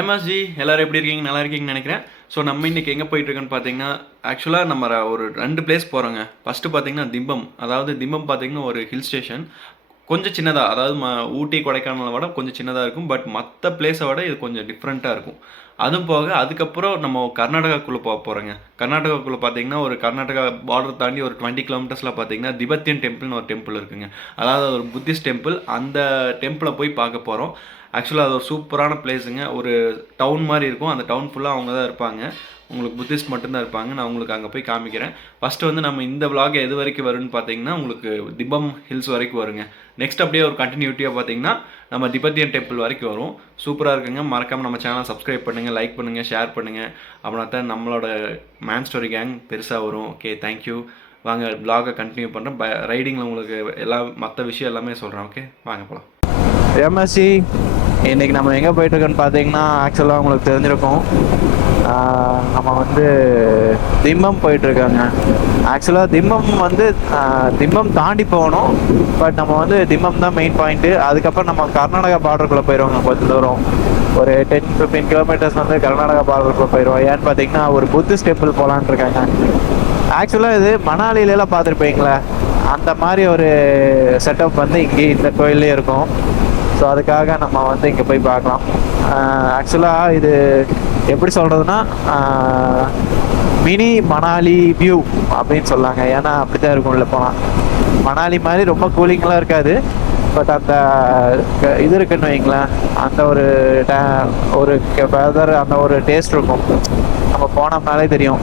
MSG எல்லாரும் எப்படி இருக்கீங்க? நல்லா இருக்கீங்கன்னு நினைக்கிறேன். ஸோ நம்ம இன்னைக்கு எங்கே போயிட்டுருக்கோன்னு பார்த்தீங்கன்னா, ஆக்சுவலாக நம்ம ஒரு 2 பிளேஸ் போகிறோங்க. ஃபஸ்ட்டு பார்த்தீங்கன்னா திம்பம். அதாவது திம்பம் பார்த்தீங்கன்னா ஒரு ஹில் ஸ்டேஷன். கொஞ்சம் சின்னதாக, அதாவது ஊட்டி கொடைக்கானலை விட கொஞ்சம் சின்னதாக இருக்கும். பட் மற்ற பிளேஸை விட இது கொஞ்சம் டிஃப்ரெண்ட்டாக இருக்கும். அதுவும் போக அதுக்கப்புறம் நம்ம கர்நாடகாக்குள்ளே போக போகிறோங்க. கர்நாடகாக்குள்ளே பார்த்தீங்கன்னா ஒரு கர்நாடகா பார்டர் தாண்டி ஒரு 20 கிலோமீட்டர்ஸில் பார்த்தீங்கன்னா திபெத்தியன் டெம்பிள்னு ஒரு டெம்பிள் இருக்குங்க. அதாவது ஒரு புத்திஸ்ட் டெம்பிள். அந்த டெம்பிளை போய் பார்க்க போகிறோம். ஆக்சுவலாக அது ஒரு சூப்பரான பிளேஸுங்க. ஒரு டவுன் மாதிரி இருக்கும். அந்த டவுன் ஃபுல்லாக அவங்க தான் இருப்பாங்க. உங்களுக்கு புத்திஸ்ட் மட்டும்தான் இருப்பாங்க. நான் உங்களுக்கு அங்கே போய் காமிக்கிறேன். ஃபஸ்ட்டு வந்து நம்ம இந்த விலாக் எது வரைக்கும் வரும்னு பார்த்தீங்கன்னா, உங்களுக்கு திபம் ஹில்ஸ் வரைக்கும் வருங்க. நெக்ஸ்ட் அப்படியே ஒரு கண்டினியூட்டியாக பார்த்தீங்கன்னா நம்ம திபெத்தியன் டெம்பிள் வரைக்கும் வரும். சூப்பராக இருக்குங்க. மறக்காமல் நம்ம சேனலை சப்ஸ்கிரைப் பண்ணுங்கள், லைக் பண்ணுங்கள், ஷேர் பண்ணுங்கள். அப்படின்னா தான் நம்மளோட மேன் ஸ்டோரி கேங் பெருசாக வரும். Okay, thank you. வாங்க விலாகை கண்டினியூ பண்ணுறேன். ரைடிங்கில் உங்களுக்கு மற்ற விஷயம் எல்லாமே சொல்கிறேன். ஓகே, வாங்க போகலாம். எம்எஸ்சி இன்றைக்கி நம்ம எங்கே போயிட்டுருக்கோன்னு பார்த்தீங்கன்னா, ஆக்சுவலாக உங்களுக்கு தெரிஞ்சிருக்கும், நம்ம வந்து திம்பம் போயிட்டுருக்காங்க. ஆக்சுவலாக திம்பம் தாண்டி போகணும். பட் நம்ம வந்து திம்பம் தான் மெயின் பாயிண்ட்டு. அதுக்கப்புறம் நம்ம கர்நாடகா பார்டருக்குள்ளே போயிடுவோங்க. கொஞ்சம் தூரம் ஒரு 10-15 கிலோமீட்டர்ஸ் வந்து கர்நாடகா பார்டருக்குள்ளே போயிடுவோம். ஏன்னு பார்த்தீங்கன்னா ஒரு புத்திஸ்ட் டெம்பிள் போகலான்னு இருக்காங்க. ஆக்சுவலாக இது மணாலியிலலாம் பார்த்துருப்பீங்களே, அந்த மாதிரி ஒரு செட்டப் வந்து இங்கே இந்த கோயிலே இருக்கும். ஸோ அதுக்காக நம்ம வந்து இங்கே போய் பார்க்கலாம். ஆக்சுவலாக இது எப்படி சொல்கிறதுனா, மினி மணாலி வியூ அப்படின்னு சொல்லாங்க. ஏன்னா அப்படி தான் இருக்கும். இல்லை போனால் மணாலி மாதிரி ரொம்ப கூலிங்லாம் இருக்காது. பட் அந்த இது இருக்குன்னு வைங்களேன், அந்த ஒரு வெதர், அந்த ஒரு டேஸ்ட் இருக்கும். நம்ம போனோம்னாலே தெரியும்.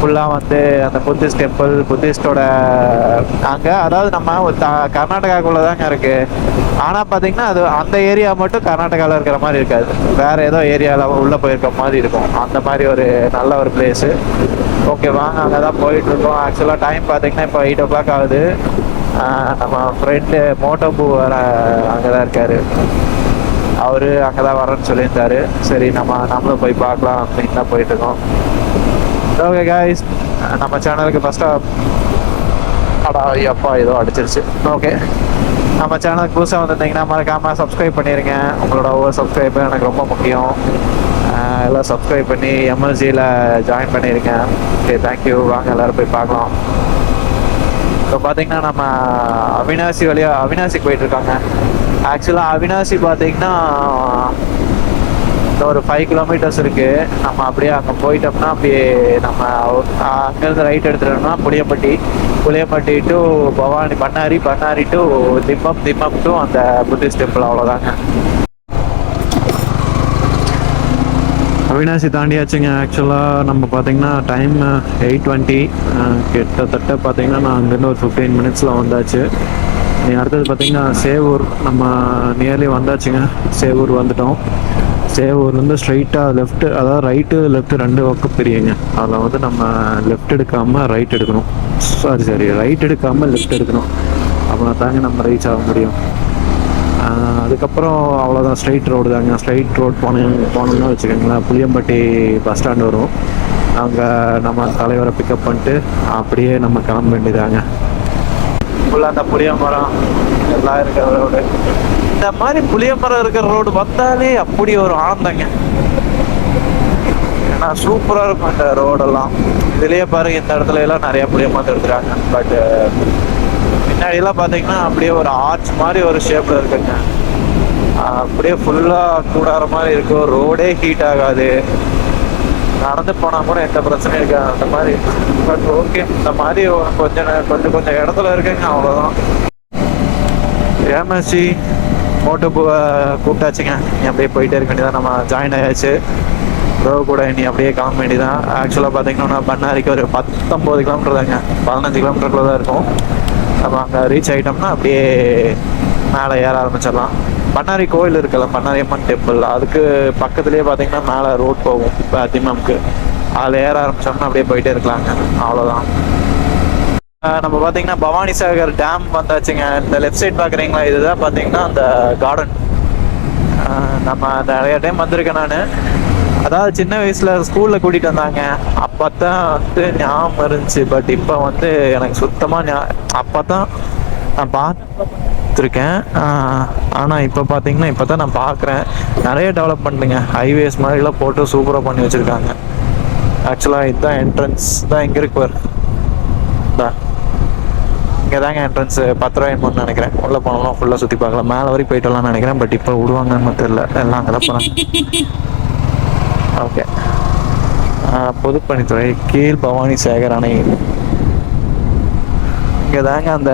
ஃபுல்லாக வந்து அந்த புத்திஸ்ட் டெம்பிள், புத்திஸ்டோட அங்கே, அதாவது நம்ம கர்நாடகாக்குள்ளே தாங்க இருக்குது. ஆனால் பார்த்தீங்கன்னா அது அந்த ஏரியா மட்டும் கர்நாடகாவில் இருக்கிற மாதிரி இருக்காது. வேறு ஏதோ ஏரியாவில் உள்ளே போயிருக்க மாதிரி இருக்கும். அந்த மாதிரி ஒரு நல்ல ஒரு பிளேஸு. ஓகே, வாங்க அங்கே தான் போயிட்டுருக்கோம். ஆக்சுவலாக டைம் பார்த்தீங்கன்னா இப்போ 8 o'clock ஆகுது. நம்ம ஃப்ரெண்டு மோட்டோபு வர அங்கே தான் இருக்கார். அவர் அங்கே தான் வரேன்னு சொல்லியிருந்தாரு. சரி, நம்மளும் போய் பார்க்கலாம் அப்படின்னு தான் போயிட்டுருக்கோம். ஓகே காய்ஸ், நம்ம சேனலுக்கு ஃபஸ்ட்டாக அப்பா ஏதோ அடிச்சிருச்சு. ஓகே, நம்ம சேனலுக்கு புதுசாக வந்திருந்தீங்கன்னா மறக்காமல் சப்ஸ்கிரைப் பண்ணிடுங்க. உங்களோட ஒவ்வொரு சப்ஸ்கிரைபும் எனக்கு ரொம்ப முக்கியம். எல்லாம் சப்ஸ்கிரைப் பண்ணி எம்எல்சியில் ஜாயின் பண்ணியிருக்கேன். Okay, thank you. வாங்க எல்லோரும் போய் பார்க்கலாம். இப்போ பார்த்தீங்கன்னா நம்ம அவினாசிக்கு போயிட்டுருக்காங்க. ஆக்சுவலாக அவினாசி பார்த்தீங்கன்னா ஒரு 5 கிலோமீட்டர்ஸ் இருக்குது. நம்ம அப்படியே அங்கே போயிட்டோம்னா அப்படியே நம்ம அங்கேருந்து ரைட் எடுத்துட்டோம்னா Puliyampatti to Bannari to Thimbam to அந்த புத்திஸ்ட் டெம்பிள். அவ்வளோதாங்க. அவினாசி தாண்டியாச்சுங்க. ஆக்சுவலாக நம்ம பார்த்தீங்கன்னா டைம் 8:20. கிட்டத்தட்ட பார்த்தீங்கன்னா நான் அங்கேருந்து ஒரு 15 மினிட்ஸில் வந்தாச்சு. அடுத்தது பார்த்தீங்கன்னா சேவூர். நம்ம நியர்லி வந்தாச்சுங்க. சேவூர் வந்துட்டோம். சேவூர் வந்து ஸ்ட்ரைட்டாக லெஃப்ட்டு, அதாவது ரைட்டு லெஃப்ட்டு 2 பக்கம் பிரியுங்க. அதில் வந்து நம்ம லெஃப்ட் எடுக்காமல் ரைட் எடுக்கணும். ரைட் எடுக்காமல் லெஃப்ட் எடுக்கணும். அப்படின்னா தாங்க நம்ம ரீச் ஆக முடியும். அதுக்கப்புறம் அவ்வளோதான், ஸ்ட்ரைட் ரோடு தாங்க. ஸ்ட்ரைட் ரோடு போனோம்னா வச்சுக்கோங்களேன், புளியம்பட்டி பஸ் ஸ்டாண்டு வரும். அங்கே நம்ம தலைவரை பிக்கப் பண்ணிட்டு அப்படியே நம்ம கிளம்ப வேண்டியதாங்க. ஃபுல்லாக அந்த புளிய மரம் எல்லாம் இருக்கிற ரோடு. இந்த மாதிரி புளிய மரம் இருக்கிற ரோடு வந்தாலே அப்படி ஒரு ஆனந்தங்க. ஏன்னா சூப்பராக இருக்கும் இந்த ரோடெல்லாம். இதுலேயே பாருங்க, இந்த இடத்துல எல்லாம் நிறைய புளிய மரம் எடுத்துறாங்க. பட் பின்னாடியெல்லாம் பார்த்தீங்கன்னா அப்படியே ஒரு ஆர்ச் மாதிரி ஒரு ஷேப்பில் இருக்குங்க. அப்படியே ஃபுல்லாக கூடார மாதிரி இருக்கும். ரோடே ஹீட் ஆகாது. நடந்து போனால் கூட எந்த பிரச்சனையும் இருக்காது அந்த மாதிரி. பட் ஓகே, இந்த மாதிரி கொஞ்சம் இடத்துல இருக்குங்க. அவ்வளோதான். எம்எஸ்சி மோட்டோ கூப்பிட்டாச்சுங்க. அப்படியே போயிட்டே இருக்க வேண்டியதான். நம்ம ஜாயின் ஆயாச்சு. ப்ரோ கூட இனி அப்படியே கிளம்ப வேண்டியதான். ஆக்சுவலாக பார்த்தீங்கன்னா பண்ணாரிக்கு ஒரு 19 கிலோமீட்டர் தாங்க, 15 கிலோமீட்டருக்குள்ள தான் இருக்கும். நம்ம அங்கே ரீச் ஆகிட்டோம்னா அப்படியே மேலே ஏற ஆரம்பிச்சிடலாம். பண்ணாரி கோயில் இருக்குல்ல, பண்ணாரி அம்மன் டெம்பிள், அதுக்கு பக்கத்துலேயே பார்த்தீங்கன்னா மேலே ரோட் போகும் திம்பம்க்கு. அதில் ஏற ஆரம்பிச்சோம்னா அப்படியே போயிட்டே இருக்கலாங்க. அவ்வளோதான். நம்ம பார்த்தீங்கன்னா பவானி சாகர் டேம் வந்தாச்சுங்க. இந்த லெஃப்ட் சைட் பார்க்குறீங்களா, இதுதான் பார்த்தீங்கன்னா அந்த கார்டன். நம்ம நிறைய டைம் வந்திருக்கேன் நான். அதாவது சின்ன வயசில் ஸ்கூலில் கூட்டிகிட்டு வந்தாங்க. அப்போ தான் வந்து ஞாபகம் இருந்துச்சு. பட் இப்போ வந்து எனக்கு சுத்தமாக அப்போ தான் நான் பார்த்து கொடுத்துருக்கேன். ஆனால் இப்போ பார்த்தீங்கன்னா இப்போ தான் நான் பார்க்குறேன் நிறைய டெவலப் பண்ணிட்டுங்க, ஹைவேஸ் மாதிரிலாம் போட்டு சூப்பராக பண்ணி வச்சுருக்காங்க. ஆக்சுவலாக இதுதான் என்ட்ரன்ஸ் தான், இங்கே இருக்கு பாரு, இங்கே தாங்க என்ட்ரன்ஸ். 10 ரூபாய் என்னமோன்னு நினைக்கிறேன். உள்ளே போனோம்னா ஃபுல்லாக சுற்றி பார்க்கலாம். மேலே வரைக்கும் போயிட்டு வரலாம்னு நினைக்கிறேன், பட் இப்போ விடுவாங்கன்னு தெரியல, எல்லாம் அங்கே தான் போகிறாங்க. ஓகே, பொதுப்பணித்துறை கீழ் பவானி சேகர் அணை இங்கே தாங்க. அந்த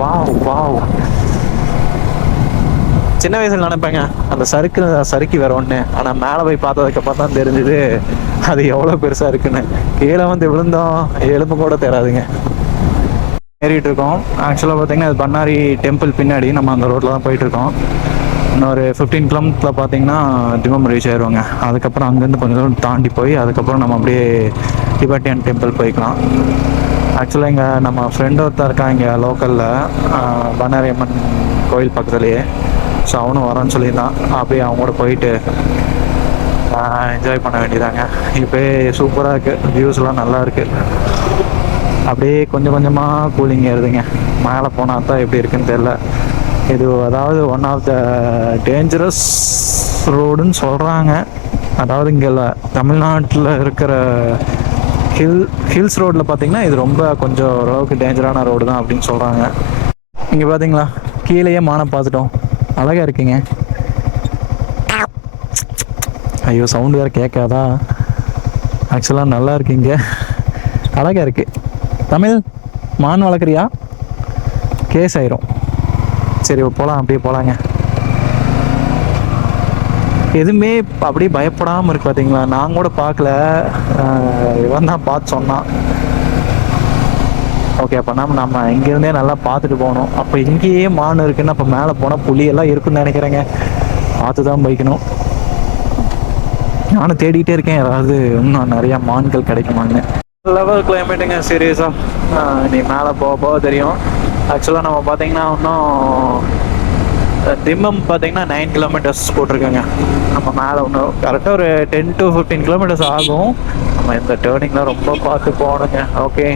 வாவ் வாவ், சின்ன வயசில் நினைப்பேங்க அந்த சறுக்கி வர ஒன்று, ஆனால் மேலே போய் பார்த்ததுக்கப்புறம் தான் தெரிஞ்சுது அது எவ்வளோ பெருசாக இருக்குன்னு. கீழே வந்து விழுந்தோம் எலும்பு கூட தெரியாதுங்க. ஏறிட்டு இருக்கோம். ஆக்சுவலாக பார்த்தீங்கன்னா அது பண்ணாரி டெம்பிள் பின்னாடி நம்ம அந்த ரோட்டில் தான் போயிட்டுருக்கோம். இன்னொரு 15 கிலோமீட்டரில் பார்த்தீங்கன்னா திம்பம் ரீச் ஆயிடுவாங்க. அதுக்கப்புறம் அங்கேருந்து கொஞ்சம் தூரம் தாண்டி போய் அதுக்கப்புறம் நம்ம அப்படியே டிபெட்டியன் டெம்பிள் போய்க்கலாம். ஆக்சுவலாக இங்கே நம்ம ஃப்ரெண்ட் ஒருத்தர் இருக்கான் இங்கே லோக்கலில், பண்ணாரி அம்மன் கோயில் பக்கத்துலேயே. ஸோ அவனும் வரான்னு சொல்லியிருந்தான். அப்படியே அவங்க கூட போயிட்டு என்ஜாய் பண்ண வேண்டியதாங்க. இப்போ சூப்பராக இருக்குது, வியூஸ்லாம் நல்லா இருக்குது. அப்படியே கொஞ்சம் கொஞ்சமாக கூலிங் ஏறுதுங்க. மேலே போனால் தான் எப்படி இருக்குன்னு தெரில. இது அதாவது ஒன் ஆஃப் த டேஞ்சரஸ் ரோடுன்னு சொல்கிறாங்க. அதாவது இங்கே தமிழ்நாட்டில் இருக்கிற ஹில்ஸ் ரோட்டில் பார்த்தீங்கன்னா இது ரொம்ப கொஞ்சம் ஓரளவுக்கு டேஞ்சரான ரோடு தான் அப்படின்னு சொல்கிறாங்க. இங்கே பார்த்தீங்களா, கீழேயே மானை பார்த்துட்டோம், அழகாக இருக்குங்க. ஐயோ, சவுண்டு வேறு கேட்காதா? ஆக்சுவலாக நல்லா இருக்குங்க, அழகாக இருக்குது. தமிழ், மான் வளர்க்குறியா? கேஸ் ஆயிரும். சரி போகலாம், அப்படியே போகலாங்க. எதுவுமே அப்படியே பயப்படாமல் இருக்கு பார்த்தீங்களா. நான் கூட பார்க்கல, இவன் தான் பார்த்து சொன்னான். ஓகே, அப்போ நம்ம இங்கேருந்தே நல்லா பார்த்துட்டு போகணும். அப்போ இங்கேயே மான் இருக்குன்னு அப்போ மேலே போனால் புலியெல்லாம் இருக்குன்னு நினைக்கிறேங்க. பார்த்து தான் போய்க்கணும். நானும் தேடிக்கிட்டே இருக்கேன் ஏதாவது இன்னும் நிறையா மான்கள் கிடைக்குமான்னு. லெவல் கிளைமேட்டுங்க, சீரியஸாக நீ மேலே போக தெரியும். ஆக்சுவலாக நம்ம பார்த்தீங்கன்னா இன்னும் திம்பம் பார்த்தீங்கன்னா 9 கிலோமீட்டர்ஸ் போட்டிருக்கேங்க. நம்ம மேலே இன்னும் கரெக்டாக ஒரு 10 to 15 கிலோமீட்டர்ஸ் ஆகும். நம்ம இந்த டேர்னிங்லாம் ரொம்ப பார்த்து போகணுங்க. ஓகே,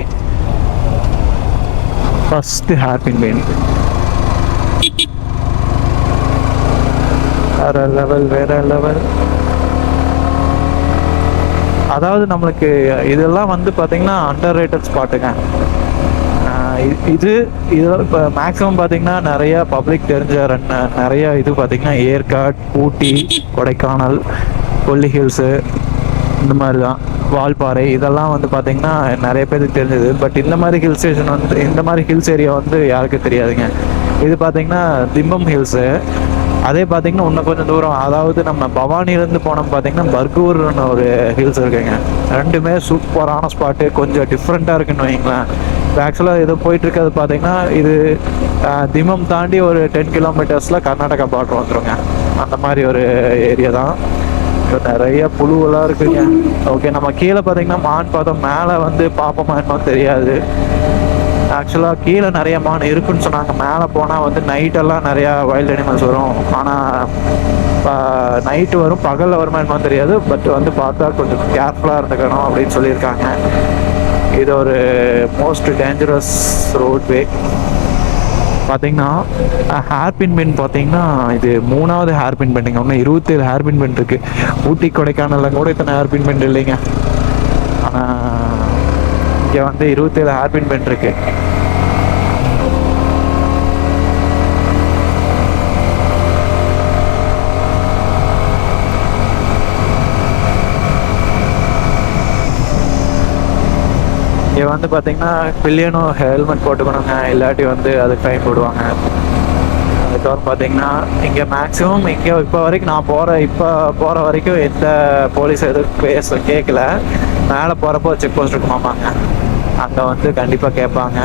ஃபஸ்ட்டு ஹேர்பின் பெண்ட் வேற லெவல், வேற லெவல். அதாவது நம்மளுக்கு இதெல்லாம் வந்து பார்த்தீங்கன்னா அண்டர் ரேட்டட் ஸ்பாட்டுங்க. இதெல்லாம் இப்போ மேக்ஸிமம் பார்த்தீங்கன்னா நிறைய பப்ளிக் தெரிஞ்ச நிறைய இது பார்த்தீங்கன்னா ஏற்காடு, ஊட்டி, கொடைக்கானல், கொல்லி ஹில்ஸு, இந்த மாதிரி தான் வால்பாறை, இதெல்லாம் வந்து பார்த்தீங்கன்னா நிறைய பேருக்கு தெரிஞ்சது. பட் இந்த மாதிரி ஹில் ஸ்டேஷன் வந்து, இந்த மாதிரி ஹில்ஸ் ஏரியா வந்து யாருக்கும் தெரியாதுங்க. இது பார்த்தீங்கன்னா திம்பம் ஹில்ஸு. அதே பார்த்தீங்கன்னா இன்னும் கொஞ்சம் தூரம், அதாவது நம்ம பவானிலேருந்து போனோம் பார்த்தீங்கன்னா பர்கூர்னு ஒரு ஹில்ஸ் இருக்குங்க. ரெண்டுமே சூப்பரான ஸ்பாட்டு, கொஞ்சம் டிஃப்ரெண்ட்டாக இருக்குன்னு வைங்களேன். இப்போ ஆக்சுவலாக இது போயிட்டுருக்கிறது பார்த்தீங்கன்னா இது திம்பம் தாண்டி ஒரு 10 கிலோமீட்டர்ஸில் கர்நாடகா பார்டர் வந்துடுங்க. அந்த மாதிரி ஒரு ஏரியா தான். இப்போ நிறைய புழுவெல்லாம் இருக்குங்க. ஓகே, நம்ம கீழே பார்த்தீங்கன்னா மான் பார்த்தோம், மேலே வந்து பார்ப்போமா என்னன்னு தெரியாது. ஆக்சுவலாக கீழே நிறைய மான் இருக்குன்னு சொன்னாங்க. மேலே போனால் வந்து நைட்டெல்லாம் நிறையா வைல்ட் அனிமல்ஸ் வரும். ஆனால் நைட்டு வரும், பகலில் வருமா என்னன்னு தெரியாது. பட் வந்து பார்த்தா கொஞ்சம் கேர்ஃபுல்லாக இருந்துக்கணும் அப்படின்னு சொல்லியிருக்காங்க. இது ஒரு மோஸ்ட் டேஞ்சரஸ் ரோட்வே. பார்த்தீங்கன்னா ஹேர்பின் பெண்ட் பார்த்தீங்கன்னா இது 3வது ஹேர்பின் பெண்டுங்க. இன்னும் 27 ஹேர்பின் பெண்ட் இருக்குது. ஊட்டி, கொடைக்கானலில் கூட இத்தனை ஹேர்பின் பெண்ட் இல்லைங்க. ஆனால் இங்கே வந்து 27 ஹேர்பின் பெண்ட் இருக்குது. இங்கே வந்து பார்த்தீங்கன்னா பில்லியனும் ஹெல்மெட் போட்டுக்கணுங்க, இல்லாட்டி வந்து அதுக்கு ஃபைன் போடுவாங்க. அதுக்கப்புறம் பார்த்தீங்கன்னா இங்கே மேக்ஸிமம் இங்கே இப்போ வரைக்கும் நான் போகிற வரைக்கும் எந்த போலீஸ் எதுவும் கேட்கல. மேலே போகிறப்போ செக் போஸ்ட் இருக்குமாமாங்க, அங்கே வந்து கண்டிப்பாக கேட்பாங்க.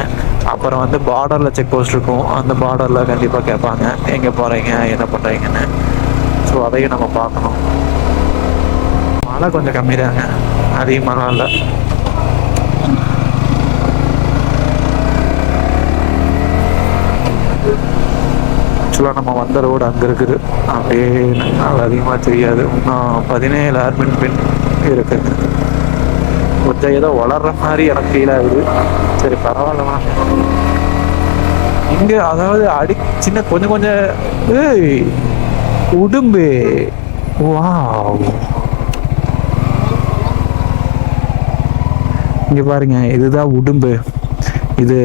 அப்புறம் வந்து பார்டரில் செக் போஸ்ட் இருக்கும், அந்த பார்டரில் கண்டிப்பாக கேட்பாங்க எங்கே போகிறீங்க, என்ன பண்ணுறீங்கன்னு. ஸோ அதையும் நம்ம பார்க்கணும். மழை கொஞ்சம் கம்மி தாங்க, அதிகமாகலாம் இல்லை. ஆக்சுவலாக நம்ம வந்த ரோடு அங்கே இருக்குது. அப்படியே நாள் அதிகமாக தெரியாது. இன்னும் 17 ஹேர்பின் பெண்ட் இருக்குது. கொஞ்சம் ஏதோ வளர்ற மாதிரி எனக்கு ஃபீல் ஆகுது. சரி பரவாயில்லமா. இங்கே அதாவது சின்ன கொஞ்சம் கொஞ்சம் ஏய் உடும்பு. வாவ், இங்கே பாருங்க, இதுதான் உடும்பு. இது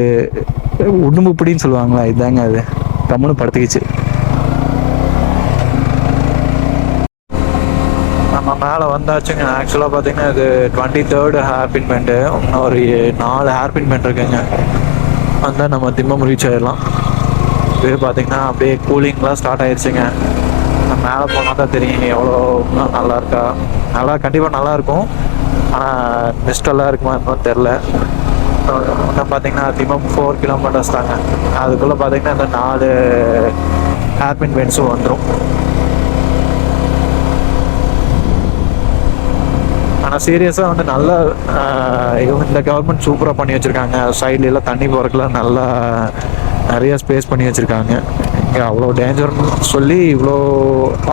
உடும்பு பிடின்னு சொல்லுவாங்களா, இதுதாங்க அது. கம்முன்னு படுத்துக்கிச்சு. நம்ம மேலே வந்தாச்சுங்க. ஆக்சுவலாக பார்த்தீங்கன்னா இது 23rd ஹேர்பின் பெண்டு. இன்னும் ஒரு 4 ஹேர்பின் பெண்ட் இருக்குங்க. வந்தால் நம்ம திம்பம் ரீச் ஆகிடலாம். இது பார்த்தீங்கன்னா அப்படியே கூலிங்லாம் ஸ்டார்ட் ஆயிடுச்சுங்க. நம்ம மேலே போனால் தான் தெரியும் எவ்வளோ நல்லா இருக்கா. நல்லா, கண்டிப்பாக நல்லாயிருக்கும். ஆனால் மிஸ்டெல்லாம் இருக்குமா இன்னும் தெரில. இன்னும் பார்த்தீங்கன்னா திம்பம் 4 கிலோமீட்டர்ஸ் தாங்க. அதுக்குள்ளே பார்த்தீங்கன்னா இந்த 4 ஹேர்பின் பெண்ட்ஸும் வந்துடும். ஆனால் சீரியஸாக வந்து நல்லா இவங்க இந்த கவர்மெண்ட் சூப்பராக பண்ணி வச்சுருக்காங்க. சைட்லலாம் தண்ணி போகிறதுக்குலாம் நல்லா நிறைய ஸ்பேஸ் பண்ணி வச்சுருக்காங்க. இங்கே அவ்வளோ டேஞ்சர்னு சொல்லி இவ்வளோ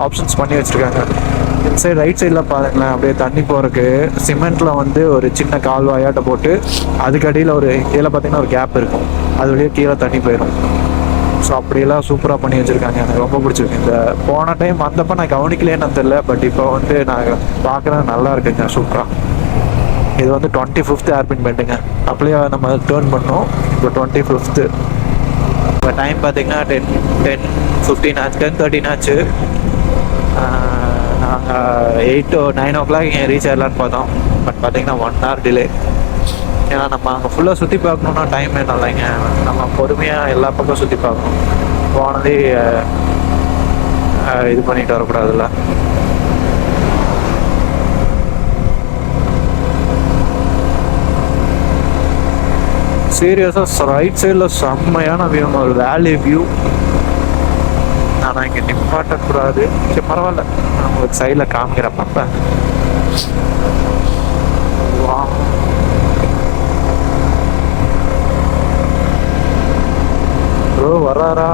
ஆப்ஷன்ஸ் பண்ணி வச்சுருக்காங்க. இந்த சைடு ரைட் சைடில் பாருங்களேன், அப்படியே தண்ணி போகிறதுக்கு சிமெண்ட்டில் வந்து ஒரு சின்ன கால்வாயாட்ட போட்டு அதுக்கு அடியில் ஒரு கீழே பார்த்தீங்கன்னா ஒரு கேப் இருக்கும். அது வழியாக கீழே தண்ணி போயிடும். ஸோ அப்படியெல்லாம் சூப்பராக பண்ணி வச்சுருக்காங்க. எனக்கு ரொம்ப பிடிச்சிருக்கு. இந்த போன டைம் வந்தப்போ நான் கவனிக்கலேன்னு தெரியல, பட் இப்போ வந்து நான் பார்க்குறேன், நல்லா இருக்குங்க, சூப்பராக. இது வந்து 25th ஹேர்பின் பெண்டுங்க. அப்படியே நம்ம டேர்ன் பண்ணோம். இப்போ 25th. இப்போ டைம் பார்த்தீங்கன்னா 10:15 ஆச்சு, 10:13 ஆச்சு. நாங்கள் 8 or 9 o'clock இங்கே ரீச் ஆகலான்னு பார்த்தோம். பட் பார்த்தீங்கன்னா 1 hour டிலே. ஏன்னா நம்ம அங்கே ஃபுல்லாக சுற்றி பார்க்கணுன்னா டைமே இல்லைங்க. நம்ம பொறுமையாக எல்லா பக்கம் சுற்றி பார்க்கணும். போனதே இது பண்ணிட்டு வரக்கூடாதுல்ல. சீரியஸாக ரைட் சைடில் செம்மையான வியூ, ஒரு வேலி வியூ. ஆனால் இங்கே நிப்பாட்டக்கூடாது. சரி பரவாயில்ல, நான் உங்களுக்கு சைடில் காமிக்கிறேன் பார்ப்பேன். வா, ப்ரோ வராரா?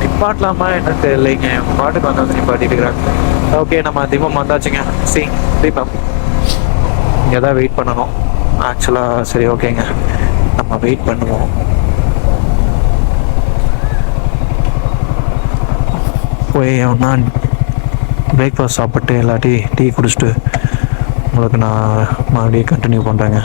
நிப்பாட்டலாமா என்ன தெரியலைங்க. பாட்டுக்கு வந்து நிப்பாட்டிட்டு இருக்கிறாங்க. ஓகே, நம்ம தீபம் வந்தாச்சுங்க. தீபம் இங்கே தான் வெயிட் பண்ணணும் ஆக்சுவலாக. சரி ஓகேங்க, நம்ம வெயிட் பண்ணுவோம். போய் ஒன்றா பிரேக்ஃபாஸ்ட் சாப்பிட்டு இல்லாட்டி டீ குடிச்சிட்டு உங்களுக்கு நான் மறுபடியும் கண்டினியூ பண்ணுறேங்க.